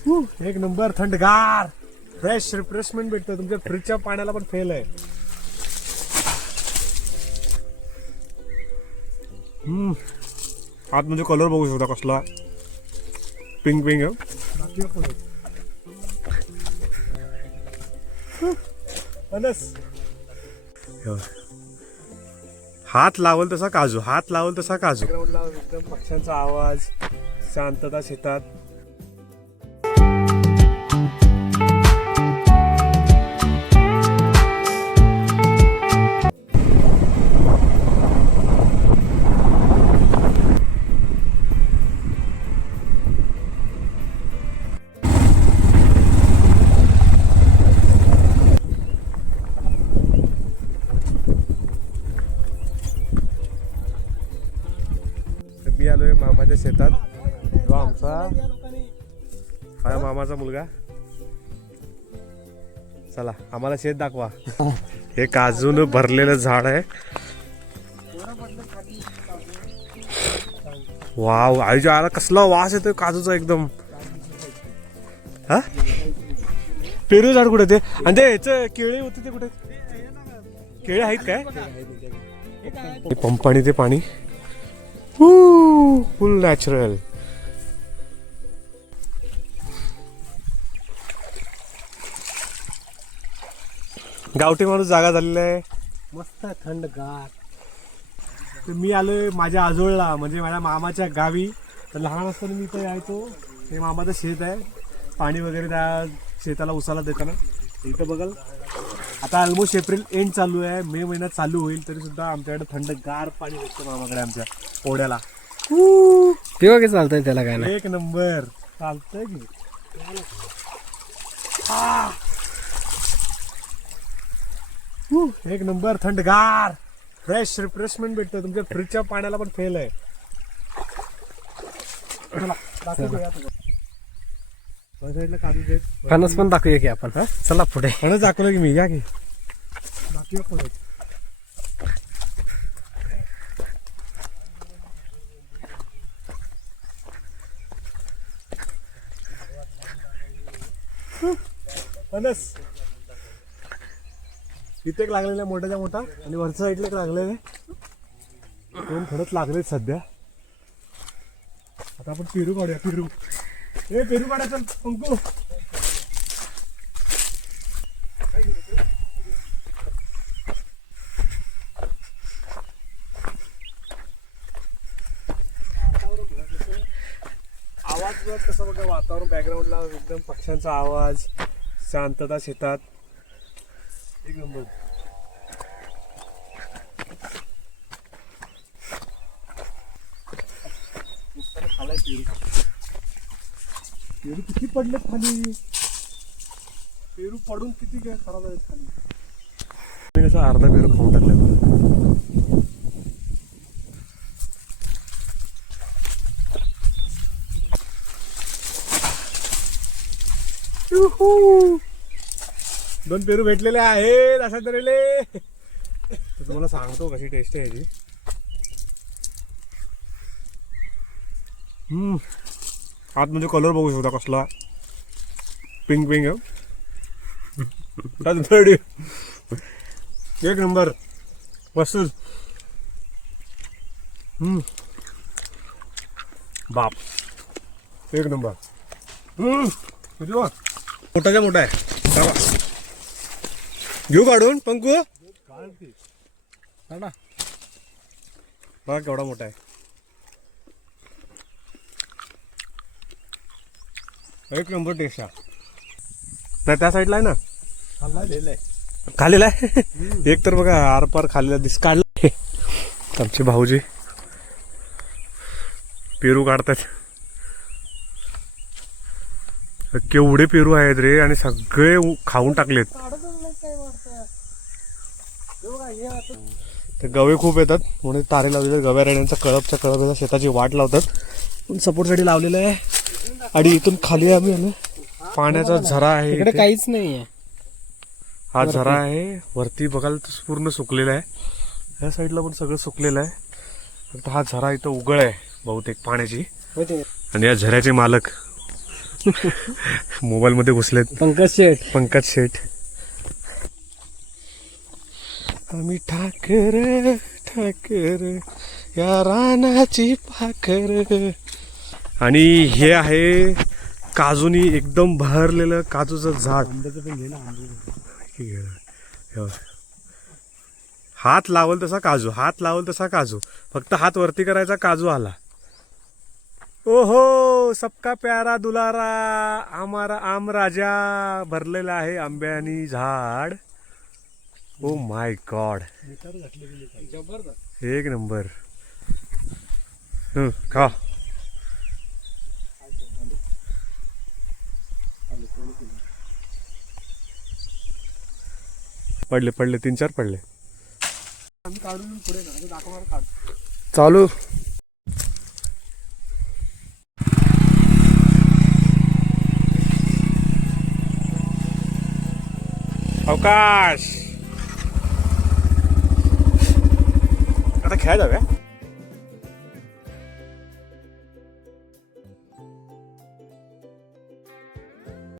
एक नंबर थंडगार fresh refreshment भेटतं. तुमच्या फ्रीजच्या पाण्याला पण फेल आहे. आत म्हणजे कलर बघू शकता कसला पिंक पिंक आहे. हात लावल तसा काजू, हात लावल तसा काजू. एकदम पक्ष्यांचा आवाज, शांतता शेतात. मी आलोय मामाच्या शेतात. जो आमचा हा मामाचा मुलगा. चला आम्हाला शेत दाखवा. हे काजून भरलेलं झाड आहे. वाव, आईच्या आला कसला वास येतोय काजूचा एकदम. हा पेरू झाड कुठे ते? आणि ते ह्याचं केळी होते ते कुठे? केळी आहेत काय? पंपानी ते पाणी फुल नॅचरल. गावठी माणूस जागा झालेला आहे. मस्त थंडगार. तर मी आलोय माझ्या आजोळला, म्हणजे माझ्या मामाच्या गावी. तर लहान असताना मी इथे यायचो. हे मामाचं शेत आहे. पाणी वगैरे त्या शेताला उसाला देताना इथं बघाल. आता ऑलमोस्ट एप्रिल एंड चालू आहे, मे महिन्यात चालू होईल, तरी सुद्धा आमच्याकडे थंडगार पाणी भेटतं मामाकडे आमच्या ओढ्याला. तेव्हा काय चालतंय त्याला काय नाही. एक नंबर चालतंय की. एक नंबर थंडगार फ्रेश रिफ्रेशमेंट भेटतं. तुमच्या फ्रीजच्या पाण्याला पण फेल आहे. फणस पण दाखवूया की आपण. चला पुढे. फणस दाखवलं की मी. या की दाखवूया पुढे. फणस इथे एक लागलेला मोठ्याच्या मोठा, आणि वरच्या साईडला एक लागलेला. दोन फणस लागलेत सध्या. आता आपण पेरू काढूया. पेरू पेरू काढायचं पंकू. आवाज बघ कसं बघा. वातावरण बॅकग्राऊंडला एकदम पक्ष्यांचा आवाज, शांतता शेतात. एक नंबर. खालाय पेरू. पेरू किती पडले खाली. पेरू पडून किती काय खराब आहेत खाली. मी कसं अर्धा पेरू खाऊन टाकलाय. दोन पेरू भेटलेले आहेत अशा तऱ्हेले. तुम्हाला सांगतो कशी टेस्ट आहे याची. आत म्हणजे कलर बघू शकता कसला पिंक पिंक आहे. एक नंबर वसूल. बाप एक नंबर. मोठाच्या मोठा आहे. घेऊ काढून पंकू. बघा केवढा मोठा आहे. एक नंबर टेस्ट आहे. नाही त्या साईडला आहे ना, खालेला आहे. एक तर बघा आरपार खालेला दिस काढला. आमचे भाऊजी पेरू काढतात. केवढे पेरू आहेत रे, आणि सगळे खाऊन टाकलेत. ते गवे खूप येतात म्हणून तारे लावलेले. गव्या रेड्यांचा कळपच्या कळप शेताची वाट लावतात. पण सपोर्टसाठी लावलेलं आहे. आणि इथून खाली आम्ही आलो. पाण्याचा झरा आहे. इकडे काहीच नाहीये. हा झरा आहे. वरती बघाल तर पूर्ण सुकलेला आहे. या साईडला पण सगळं सुकलेलं आहे. फक्त हा झरा इथं उघड आहे बहुतेक पाण्याची. आणि या झऱ्याचे मालक मोबाईल मध्ये घुसलेत पंकज शेठ. पंकज शेठ. आम्ही ठाकर ठाकर या रानाची पाखर. आणि हे आहे काजूनी एकदम बहरलेलं काजूचं झाड. हात लावल तसा काजू, हात लावल तसा काजू, फक्त हात वरती करायचा काजू आला. ओहो सबका प्यारा दुलारा हमारा आम राजा भरलेला आहे आंब्यानी झाड. ओ माय गॉड, एक नंबर. खा. पडले पडले 3-4 पडले. चालू. अवकाश. आता खेळा जाऊया.